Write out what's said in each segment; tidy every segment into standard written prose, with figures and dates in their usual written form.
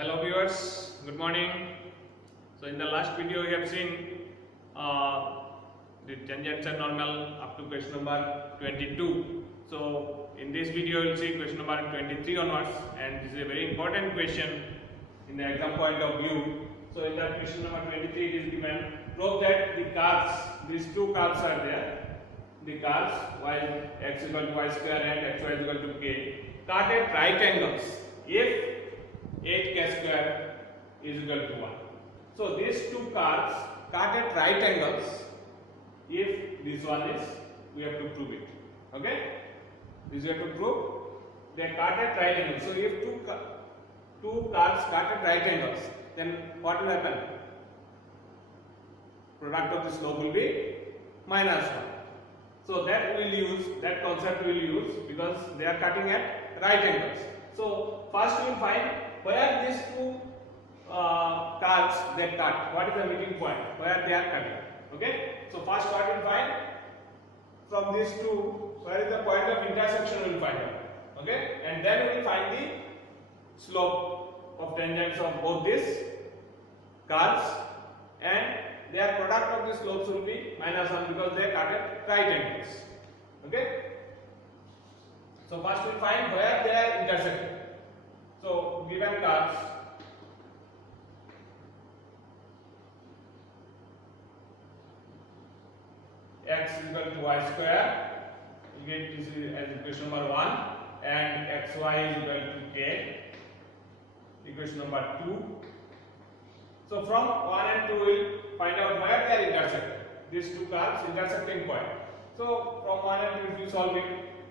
Hello viewers, good morning. So in the last video we have seen the tangents and normal up to question number 22. So in this video you will see question number 23 onwards, and this is a very important question in the exam point of view. So in that question number 23 it is given, prove that the curves, these two curves are there, the curves y x equal to y square and x y is equal to k, cut at right angles if 8k square is equal to 1. So these two curves cut at right angles. If this one is, we have to prove it. Okay, this we have to prove. They cut at right angles. So if two curves cut at right angles, then what will happen? Product of the slope will be minus 1. So that we will use, that concept we will use, because they are cutting at right angles. So first we will find where these two curves they cut. What is the meeting point? Where they are cutting. Okay. So first what we will find, from these two, where is the point of intersection we will find out. Okay. And then we will find the slope of tangents of both these curves, and their product of the slopes will be minus 1 because they cut at right angles. Okay. So first we will find where they are intersecting. So given curves, x is equal to y square, we get this as equation number 1, and xy is equal to k, equation number 2. So from 1 and 2 we will find out where they are intersecting, these two curves intersecting point. So from 1 and 2 if you solve it,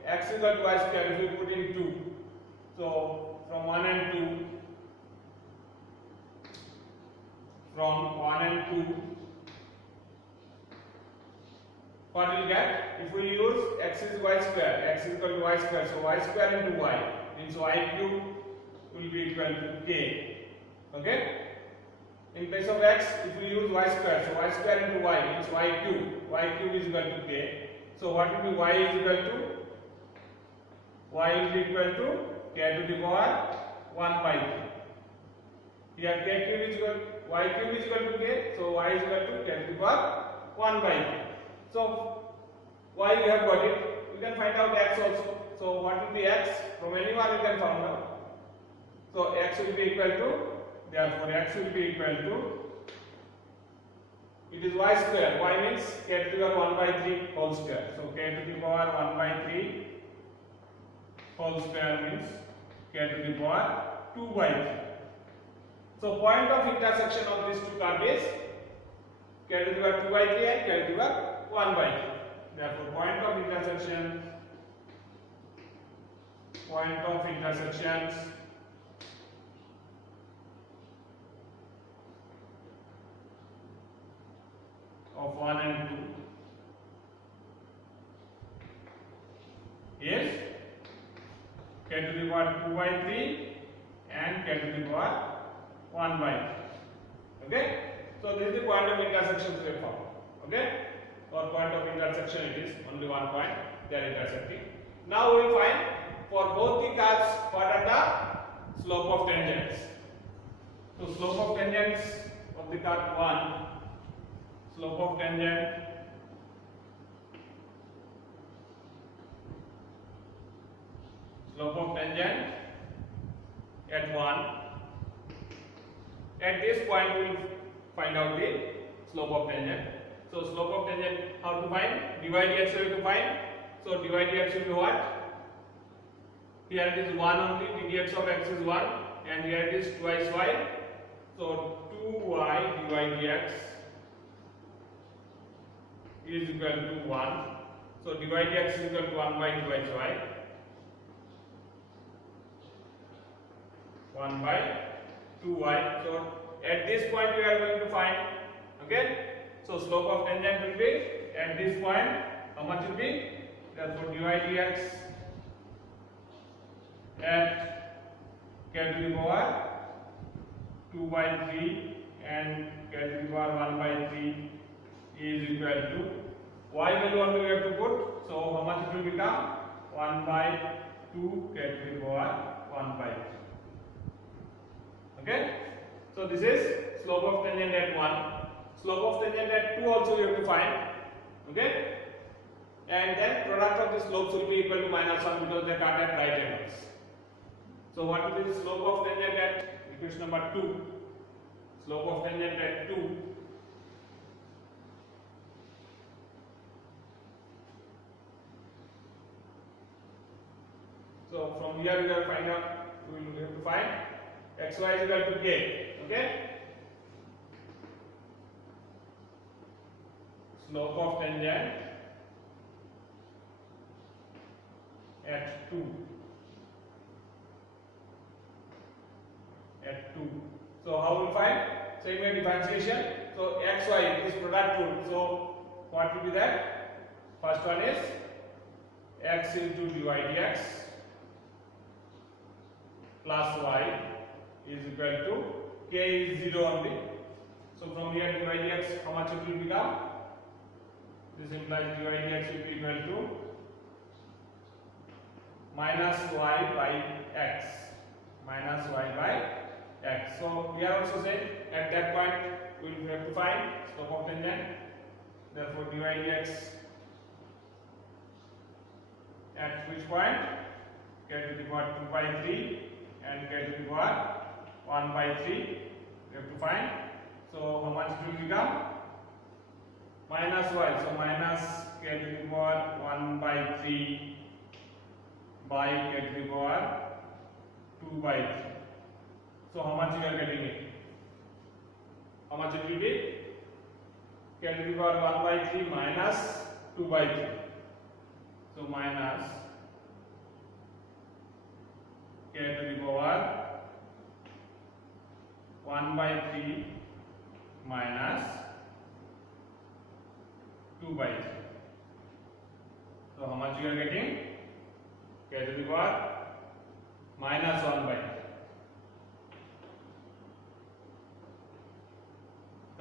x is equal to y square if we put in 2. So from 1 and 2, from 1 and 2, what we will get? If we use x is y square, x is equal to y square, so y square into y means y cube will be equal to k. Okay? In place of x, if we use y square, so y square into y means y cube is equal to k. So what will be y is equal to? Y will be equal to k to the power 1 by 3. Here k cube is equal, y cube is equal to k, so y is equal to k to the power 1 by 3. So y we have got it. We can find out x also. So what will be x? From anyone we can find out. So x will be equal to, therefore x will be equal to, it is y square. Y means k to the power 1 by 3 whole square. So k to the power 1 by 3 whole square means k to the power 2 by 3. So point of intersection of these two curves is k to the power 2 by 3 and k to the power 1 by 3. Therefore point of intersections of 1 and 2 is k to the power 2 by 3 and k to the power 1 by 3. Okay. So this is the point of intersection we have found. Okay. Or point of intersection, it is only one point they are intersecting. Now we will find for both the curves what are the slope of tangents. So slope of tangents of the curve 1, slope of tangent at 1. At this point we will find out the slope of tangent. So slope of tangent, how to find? Dy dx we have to find. So dy dx will be what? Here it is 1 only, dx of x is 1, and here it is twice y. So 2y dy dx is equal to 1. So dy dx is equal to 1 by twice y. 1 by 2y. So at this point we are going to find. Okay. So slope of tangent will be at this point, how much will be? Therefore dy dx at k to the power 2 by 3 and k to the power 1 by 3 is equal to, y value only we have to put. So how much it will become? 1 by 2 k to the power 1 by 3. Okay. So this is slope of tangent at 1. Slope of tangent at 2 also you have to find. Okay. And then product of the slopes will be equal to -1 because they cut at right angles. So what will be the slope of tangent at equation number 2? Slope of tangent at 2. So from here we will find out, we will have to find xy is equal to k. Okay. Slope of tangent at 2. At 2. So how will find? So you make differentiation. So xy is product rule. So what will be that? First one is x into dy dx plus y is equal to k is 0 only. So from here dy dx how much it will become? This implies dy dx will be equal to minus y by x. Minus y by x. So we are also saying at that point we will have to find slope of tangent. Therefore dy dx at which point? K to the power 2 by 3 and k to the power 1 by 3 we have to find. So how much it will become? Minus y. So minus k to the power 1 by 3 by k to the power 2 by 3. So how much you are getting it? How much it will be? K to the power 1 by 3 minus 2 by 3. So minus k to the power 1 by 3 minus 2 by 3. So how much you are getting? K to the power minus 1 by 3.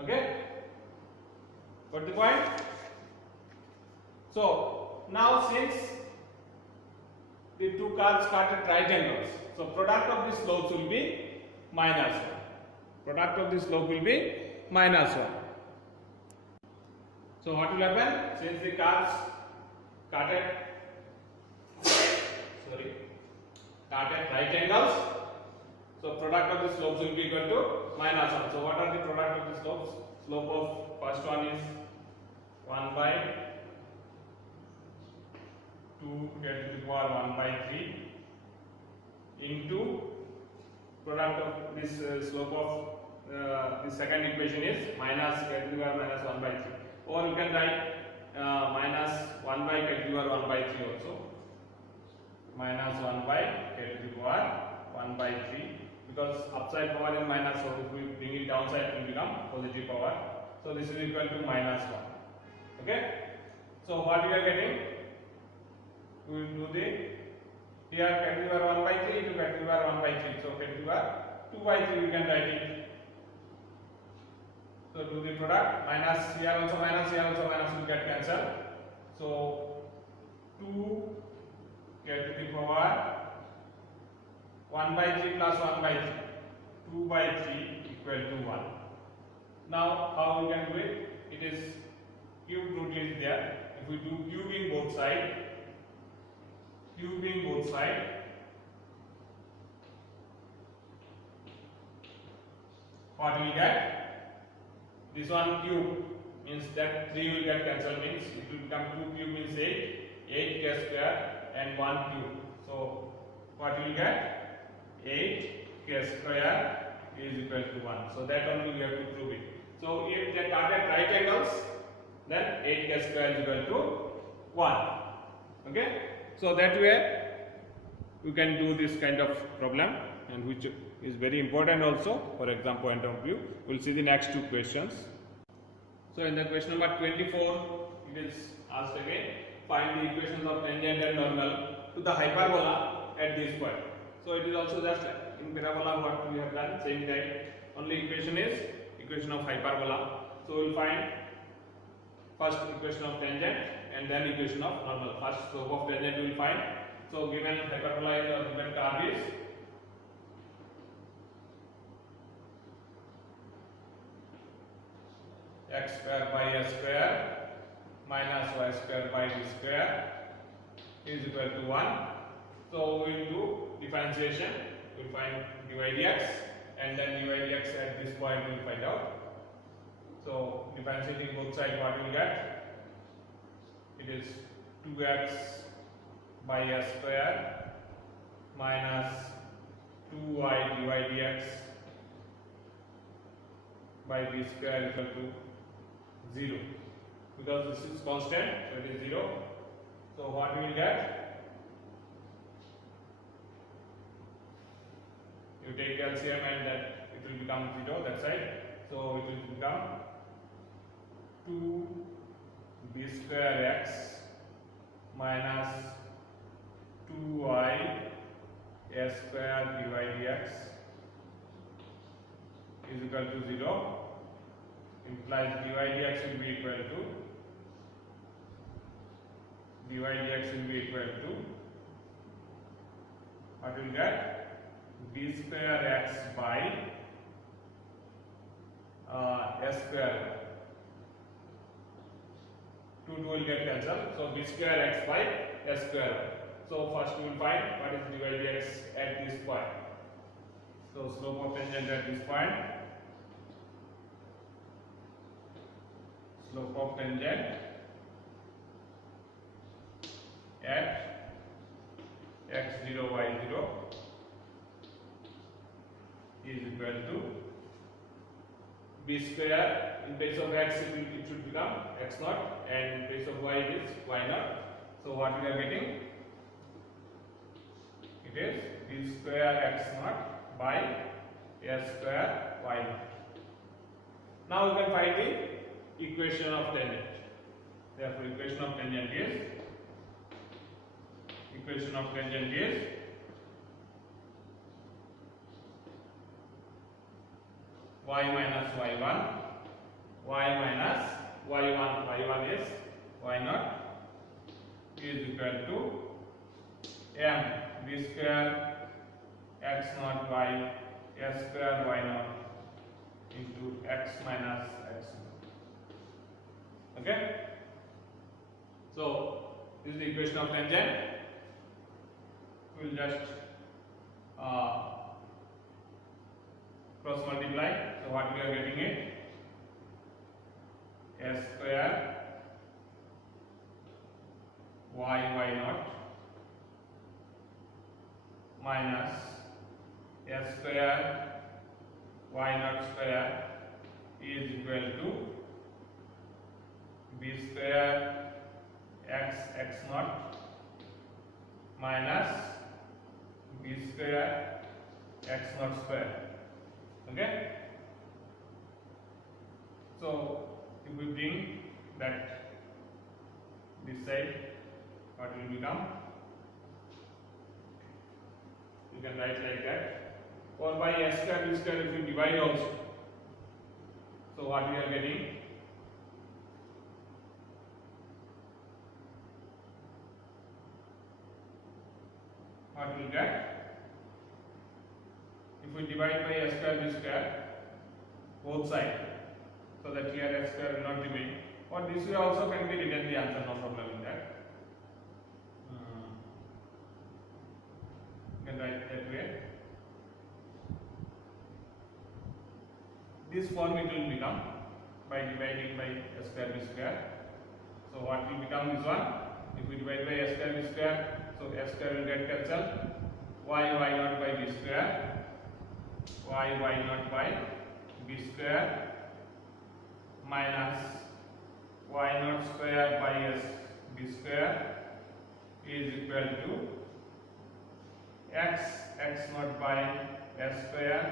Okay? Got the point? So now since the two curves cut at right angles, so product of the slopes will be minus 1. Product of the slope will be minus 1. So what will happen? Since the curves cut at right angles, so product of the slopes will be equal to minus 1. So what are the product of the slopes? Slope of first one is 1 by 2 k to the power 1 by 3 into product of this slope of the second equation is minus k to the power minus 1 by 3, or you can write minus 1 by k to the power 1 by 3 also, minus 1 by k to the power 1 by 3, because upside power is minus, so if we bring it downside it will become positive power. So this is equal to minus 1. Okay. So what we are getting? We will do the here k to the power 1 by 3 to k to the power 1 by 3. So k to the power 2 by 3 we can write it. So do the product, minus here also minus will get cancelled. So 2 k to the power 1 by 3 plus 1 by 3, 2 by 3 equal to 1. Now how we can do it? It is cube root is there. If we do cubing both sides, what we get? This one cube means that 3 will get cancelled, means it will become 2 cube means 8 k square and 1 cube. So what we will get? 8 k square is equal to 1. So that only we have to prove it. So if they cut at right angles, then 8 k square is equal to 1. Okay. So that way we can do this kind of problem, and which is very important also for exam point of view. We will see the next two questions. So in the question number 24, it is asked again, find the equations of tangent and normal to the hyperbola at this point. So it is also just like in parabola what we have done, same thing, only equation is equation of hyperbola. So we will find first equation of tangent and then equation of normal. First slope of tangent we will find. So given hyperbola or given curve is x square by s square minus y square by b square is equal to 1. So we will do differentiation. We will find dy dx and then dy dx at this point we will find out. So differentiating both sides, what we will get? It is 2x by s square minus 2y dy dx by b square equal to 0. Because this is constant, so it is 0. So what we will get? You take LCM and then it will become 0 that side. So it will become 2b square x minus 2y s square dy dx is equal to 0. Implies dy dx will be equal to what will get? B square x by s square. 2 will get cancelled. So b square x by s square. So first we will find what is dy dx at this point. So slope of tangent at this point. Slope of tangent at x0 y0 is equal to b square. In place of x it should become x naught, and in place of y it is y naught. So what we are getting? It is b square x naught by s square y naught. Now we can find the equation of tangent. Therefore equation of tangent is y minus y1, y minus y1 is y naught is equal to m b square x naught by s square y naught into x minus x naught. Okay? So this is the equation of tangent. We will just cross multiply. So what we are getting it? S square y naught minus s square y naught square is equal to b square x naught minus b square x naught square. Okay? So if we bring that this side, what will become? You can write like that. Or by s square b square if you divide also. So what we are getting? What we will get? If we divide by s square b square both sides, so that here s square will not remain. Or this way also can be written the answer, no problem in that. You can write that way. This form it will become by dividing by s square b square. So what will become this one? If we divide by s square b square, so s square will get cancelled. Y naught by b square, y naught by b square minus y naught square by s b square is equal to x naught by s square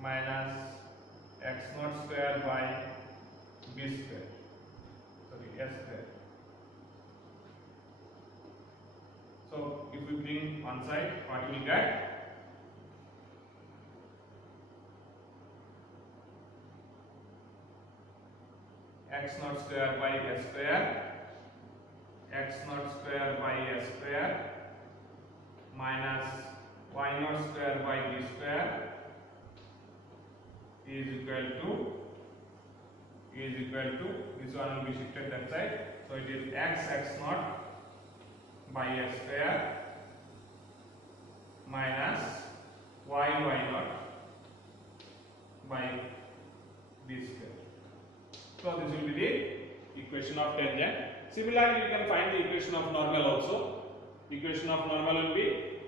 minus x naught square by b square, s square. So if we bring one side, what we will get? X naught square by s square, x naught square by s square minus y naught square by b square is equal to is equal to, this one will be shifted that side, so it is x naught by x square minus y naught by b square. So this will be the equation of tangent. Similarly, you can find the equation of normal also. Equation of normal will be,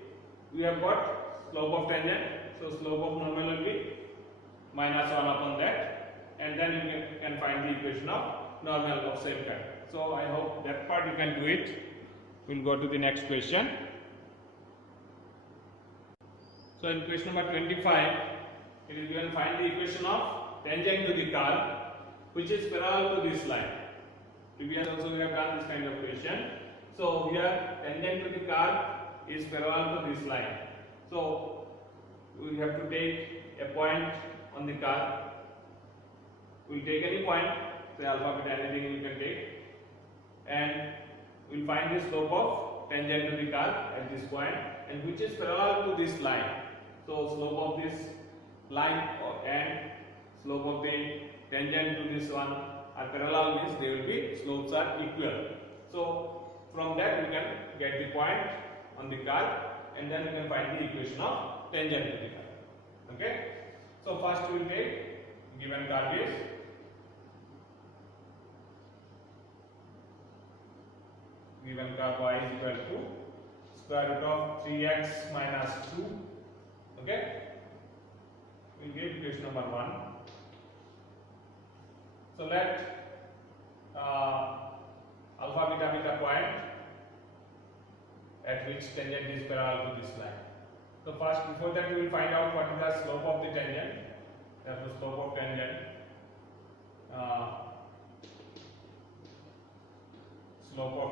we have got slope of tangent, so slope of normal will be minus 1 upon that, and then you can find the equation of normal of same kind. So I hope that part you can do it. We'll go to the next question. So in question number 25, it is given, find the equation of tangent to the curve which is parallel to this line. Previous also we have done this kind of question. So here tangent to the curve is parallel to this line. So we have to take a point on the curve. We will take any point, say alpha, beta, anything you can take, and we will find the slope of tangent to the curve at this point, and which is parallel to this line. So slope of this line and slope of the tangent to this one are parallel, means they will be, slopes are equal. So from that we can get the point on the curve, and then we can find the equation of tangent to the curve. Okay. So first we will take given curve is given curve y is equal to square root of 3x minus 2. Okay. We will give equation number 1. So let alpha beta be the point at which tangent is parallel to this line. So first, before that, we will find out what is the slope of the tangent. Therefore, slope of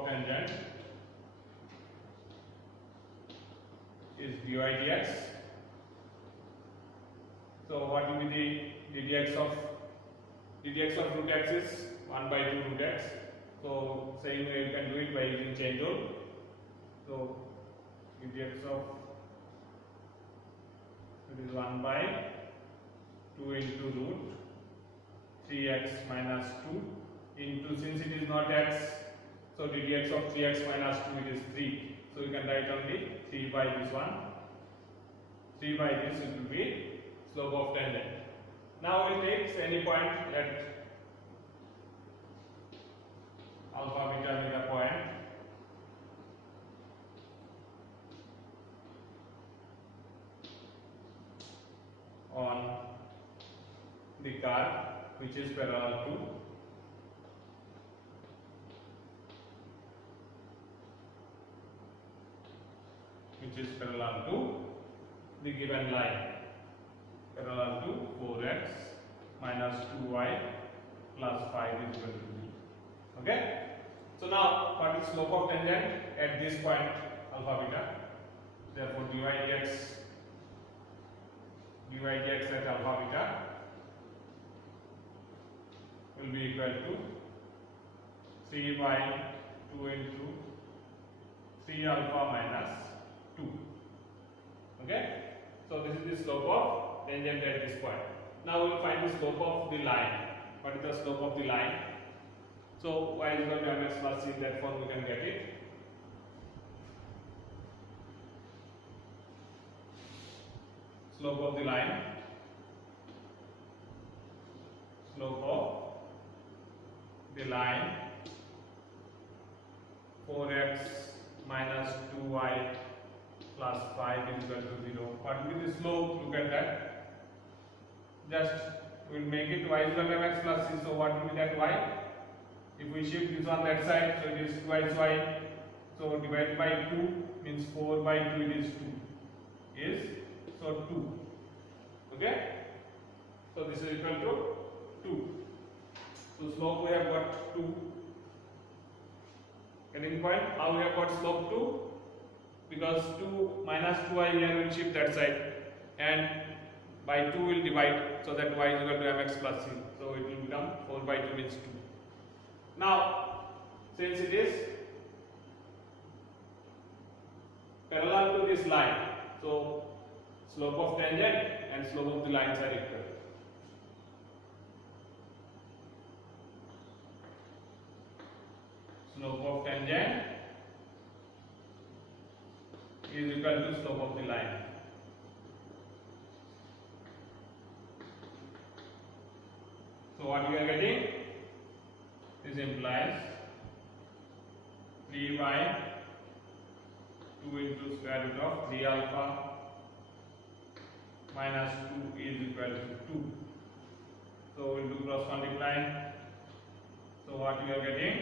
tangent is dy dx. So what will be the dx of root x is 1 by 2 root x. So same way you can do it by using chain rule. So dx of it is 1 by 2 into root 3x minus 2 into, since it is not x, so dx of 3x minus 2 it is 3. So you can write only 3 by this one. 3 by this it will be slope of tangent. Now we will take any point, let alpha beta be the point on the curve which is parallel to the given line, parallel to 4x minus 2y plus 5 is equal to 0. Okay. So now what is slope of tangent at this point alpha beta? Therefore dy dx at alpha beta will be equal to 3 by 2 into 3 alpha minus 2. Okay. So this is the slope of tangent at this point. Now we will find the slope of the line. What is the slope of the line? So y is equal to mx plus c, in that form we can get it. Slope of the line, slope of the line 4x minus 2y plus 5 is equal to 0. What will be the slope? Look at that. Just we will make it y is equal to mx plus c. So what will be that y? If we shift this on that side, so it is twice y. So divided by 2 means 4 by 2 it is 2. Is so 2. Okay. So this is equal to 2. So slope we have got 2. Getting point? How we have got slope 2? Because 2 minus 2y here will shift that side, and by 2 will divide, so that y is equal to mx plus c. So it will become 4 by 2 means 2. Now, since it is parallel to this line, so slope of tangent and slope of the lines are equal. slope of tangent is equal to slope of the line. So what we are getting? This implies 3 by 2 into square root of 3 alpha minus 2 is equal to 2. So we will do cross multiply. So what we are getting?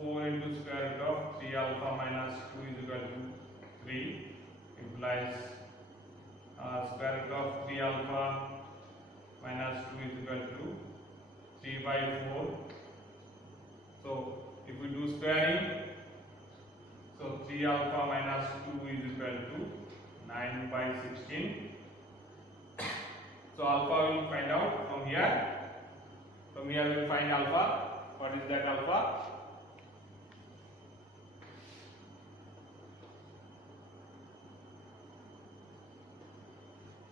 4 into square root of 3 alpha minus 2 is equal to 3 implies square root of 3 alpha minus 2 is equal to 3 by 4. So if we do squaring, so 3 alpha minus 2 is equal to 9 by 16. So alpha we will find out from here. From here we will find alpha. What is that alpha?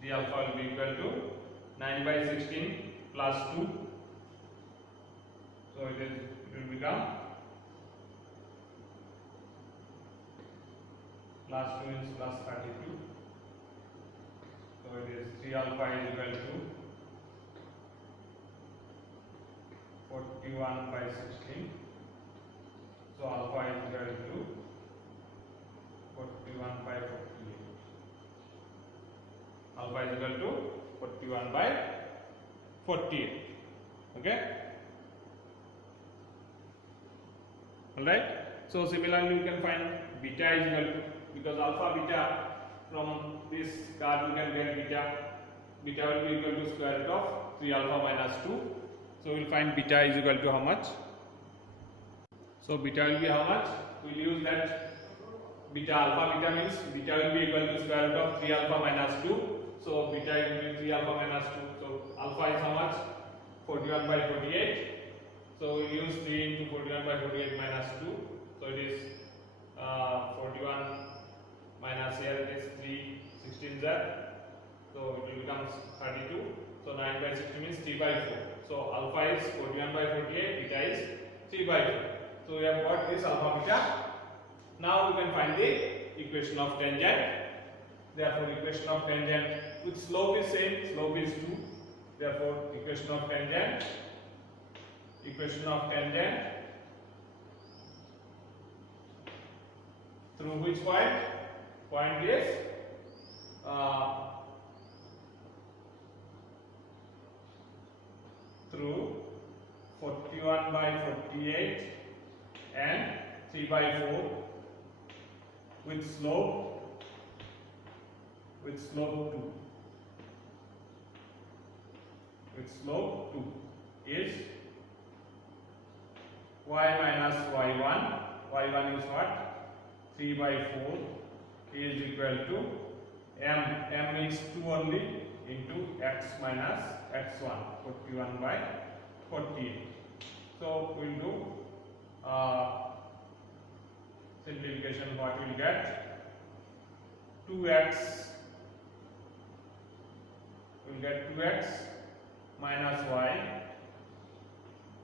The alpha will be equal to 9 by 16 plus 2. So it will become plus 2 is plus 32. So it is 3 alpha is equal to 41 by 16. So alpha is equal to 41 by 48. Alpha is equal to 41 by 48. Okay. Alright. So similarly, you can find beta is equal to, because alpha beta from this card you can get beta. Beta will be equal to square root of 3 alpha minus 2. So we will find beta is equal to how much? So beta will be how much? We will use that beta. Alpha beta means beta will be equal to square root of 3 alpha minus 2. So beta will be 3 alpha minus 2. So alpha is how much? 41 by 48. So we use 3 into 41 by 48 minus 2. So it is 41 minus here it is 3 16 there. So it will become 32. So 9 by 60 means 3 by 4. So alpha is 41 by 48, beta is 3 by 4. So we have got this alpha beta. Now we can find the equation of tangent. Therefore equation of tangent with slope is same, slope is 2. Therefore equation of tangent through which point? Point is through 41 by 48 and 3 by 4 with slope 2. With slope 2 is y minus y1. Y1 is what? 3 by 4 is equal to m. M is 2 only into x minus x1. 41 by 48. So we will do simplification. What we will get? 2x. We will get 2x minus y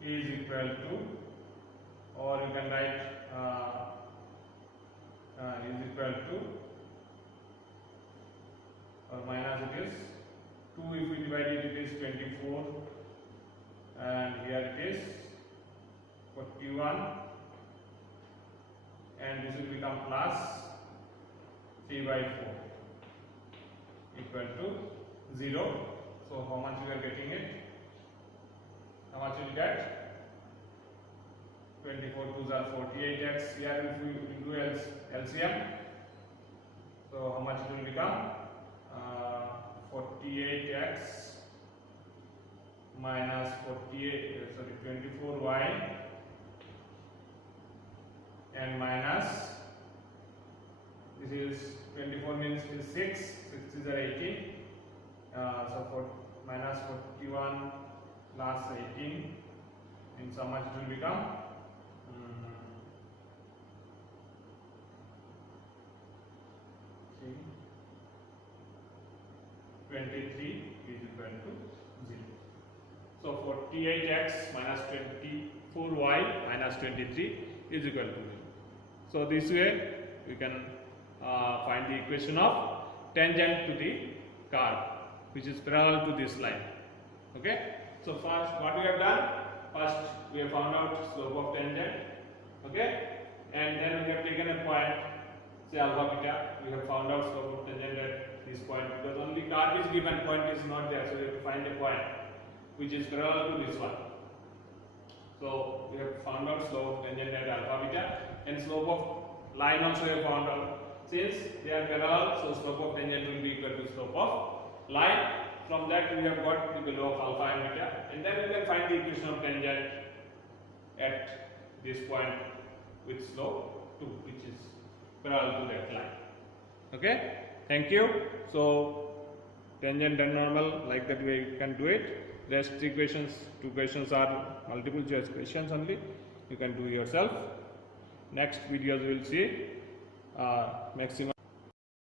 is equal to, or you can write is equal to, or minus it is 2. If we divide it, it is 24, and here it is 41, and this will become plus 3 by 4 equal to 0. So how much we are getting it? How much we will get? 24 2s are 48x. Here if we do LCM, so how much it will become? 48x minus 24y and minus, this is 24 means is 6, 6 is 18. So for minus 41 plus 18 means how much it will become? 23 is equal to 0. So 48x minus 24y minus 23 is equal to 0. So this way we can find the equation of tangent to the curve which is parallel to this line. Okay. So first what we have done, first we have found out slope of tangent. Okay. And then we have taken a point, say alpha beta. We have found out slope of tangent at this point because only curve is given, point is not there. So we have to find a point which is parallel to this one. So we have found out slope of tangent at alpha beta, and slope of line also we have found out. Since they are parallel, so slope of tangent will be equal to slope of line. From that we have got the value of alpha and beta, and then we can find the equation of tangent at this point with slope 2, which is parallel to that line. Okay, thank you. So tangent and normal, like that way you can do it. Rest equations, 2 questions are multiple choice questions only. You can do yourself. Next videos we will see maximum